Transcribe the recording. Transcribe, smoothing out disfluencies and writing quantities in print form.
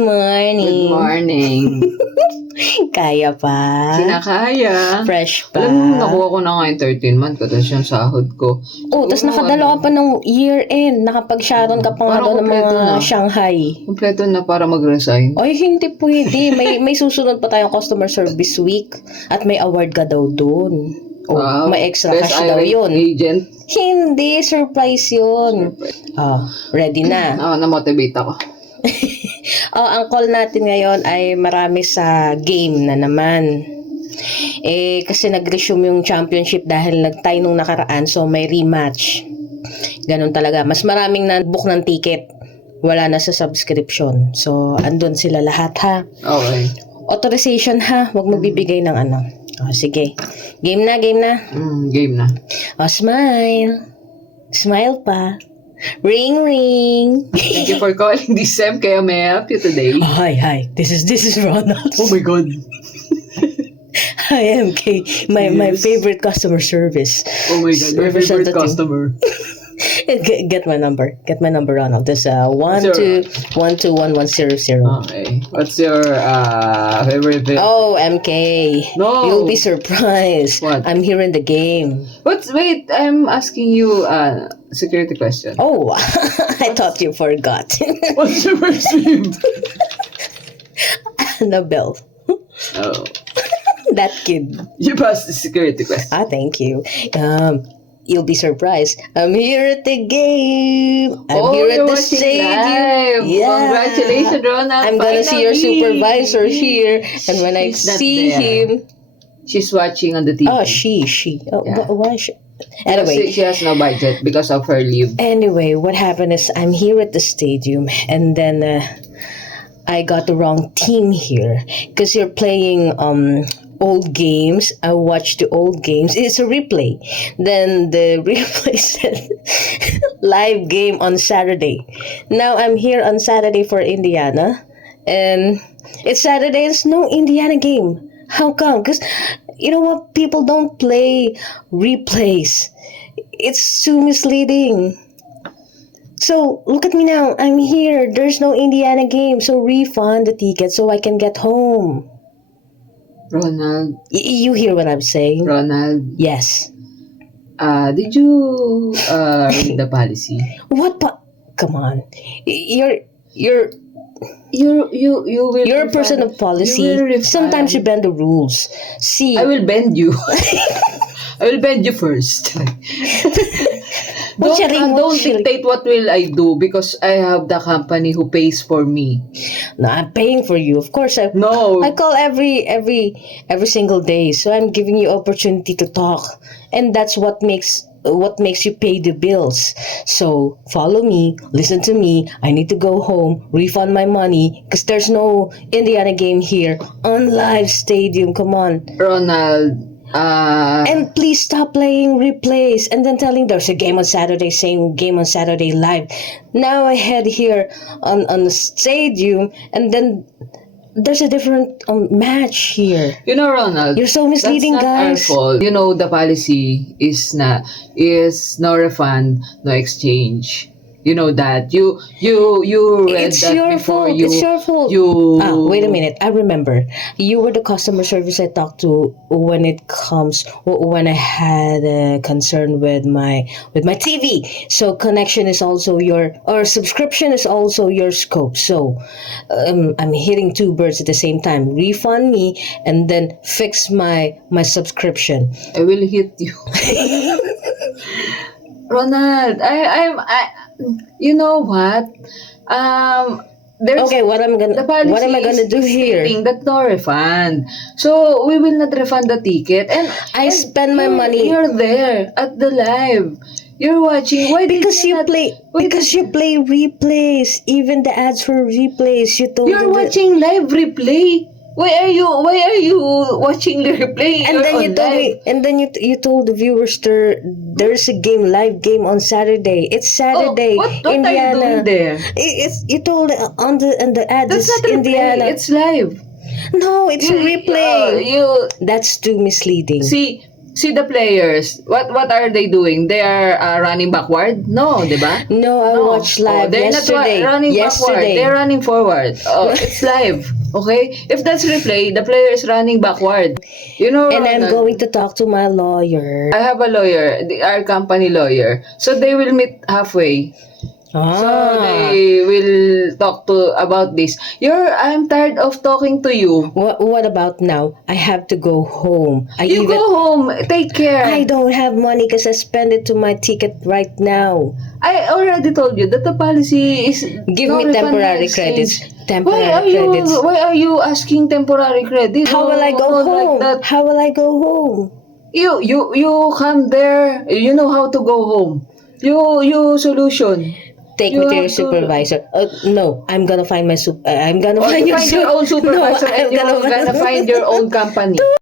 Morning. Good morning. Kaya pa? Kinakaya. Fresh pa? Alam mo, nakuha ko na nga yung 13 month ko, tapos yung sahod ko. Oh, tapos nakadala ka pa ng year-end. Nakapag-sharon ka pa nga Parang doon ng mga kompleto na. Shanghai. Kompleto na para mag-resign. Ay, hindi pwede. May susunod pa tayong customer service week at may award ka daw doon. Oh, Wow. may extra Best cash daw irate yun. Agent. Hindi, surprise yun. Oh, ready na. Na-motivate ako. Oh, ang call natin ngayon ay marami sa game na naman. Kasi nag-resume yung championship dahil nag-tie nung nakaraan, so may rematch. Ganun talaga. Mas maraming na-book ng ticket. Wala na sa subscription. So, andun sila lahat ha. Okay. Authorization ha. Huwag magbibigay ng ano. Oh, sige. Game na, game na. Game na. Oh, smile. Smile pa. Ring, ring. Thank you for calling this Sem. Kaya may I help you today? Hi. This is Ronald. Oh my God. Hi, MK. My Yes. favorite customer service. Oh my God. Your favorite Representative. customer. Get my number. Get my number, Ronald. This 1212110. Okay. What's your favorite bit? Oh, MK. No. You'll be surprised. What? I'm here in the game. Wait, I'm asking you a security question. Oh, I thought you forgot. What's your first name? Annabelle. Oh. That kid. You passed the security question. Thank you. You'll be surprised. I'm here at the game. I'm here you're at the watching stadium. live. Yeah. Congratulations, Ronald. I'm gonna see your Finally. supervisor here, and when I She's not see there. him, She's watching on the TV. oh, she. Oh, Yeah. why? She? Because Anyway, she has no budget because of her leave. what happened is I'm here at the stadium, and then I got the wrong team here because you're playing old games. I watched the old games. It's a replay. Then the replay said live game on Saturday. Now I'm here on Saturday for Indiana, and it's Saturday. It's no Indiana game. How come? Because you know what? People don't play replays. It's too misleading. So look at me now. I'm here. There's no Indiana game. So refund the ticket so I can get home. Ronald, You hear what I'm saying? Ronald, Yes. did you read the policy? What? Come on. You're You will. a person of policy. You will refund. Sometimes you bend the rules. See. I will bend you. I will bend you first. What's your ring? Don't What's your ring? dictate what will I do because I have the company who pays for me. No, I'm paying for you. Of course, I No. call every single day. So I'm giving you opportunity to talk, and that's what makes you pay the bills. So follow me, listen to me. I need to go home, refund my money because there's no Indiana game here on live stadium. Come on. Ronald, And please stop playing replays and then telling there's a game on Saturday, same game on Saturday live. Now I head here on the stadium and then there's a different match here. you know, Ronald, You're so misleading, that's not guys. our fault. You know, the policy is no refund, no exchange. You know that. You read It's that your before fault. you. It's your fault. You. Wait a minute. I remember. You were the customer service I talked to when I had a concern with my TV. So connection is also or subscription is also your scope. So I'm hitting two birds at the same time. Refund me and then fix my subscription. I will hit you. Ronald, you know what? There's Okay, what am I the policy gonna do is here? stating that no refund. So we will not refund the ticket. And I spend my money. You're there at the live. You're watching. Why did Because you not- play why because you play replays, even the ads for replays. You told You're them that- watching live replay. Why are you watching the replay? and You're then you on told live. me, and then you told the viewers there's a live game on Saturday. It's Saturday, Oh, what Indiana. are you doing there? It's you told on the ads. That's it's not replay. Indiana. It's live. No, it's a replay. You That's too misleading. see, see the players. What are they doing? They are running backward? No, di ba? No, I No. watched live they're yesterday. not running backward. They're running forward. Oh, it's live. Okay? If that's replay, the player is running backward. You know, And I'm Ronald, going to talk to my lawyer. I have a lawyer, our company lawyer. So they will meet halfway. So they will talk to about this. I'm tired of talking to you. What about now? I have to go home. You go home. Take care. I don't have money because I spend it to my ticket right now. I already told you that the policy is Give no me refund, no temporary exchange. credits. Temporary credits. Why are you asking temporary credits? How will I go No, home? like that. How will I go home? You come there. You know how to go home. You solution. Take You me to your have to- supervisor. No, I'm gonna find my I'm gonna Or find you your find your own supervisor No, and I'm you're gonna find your own company.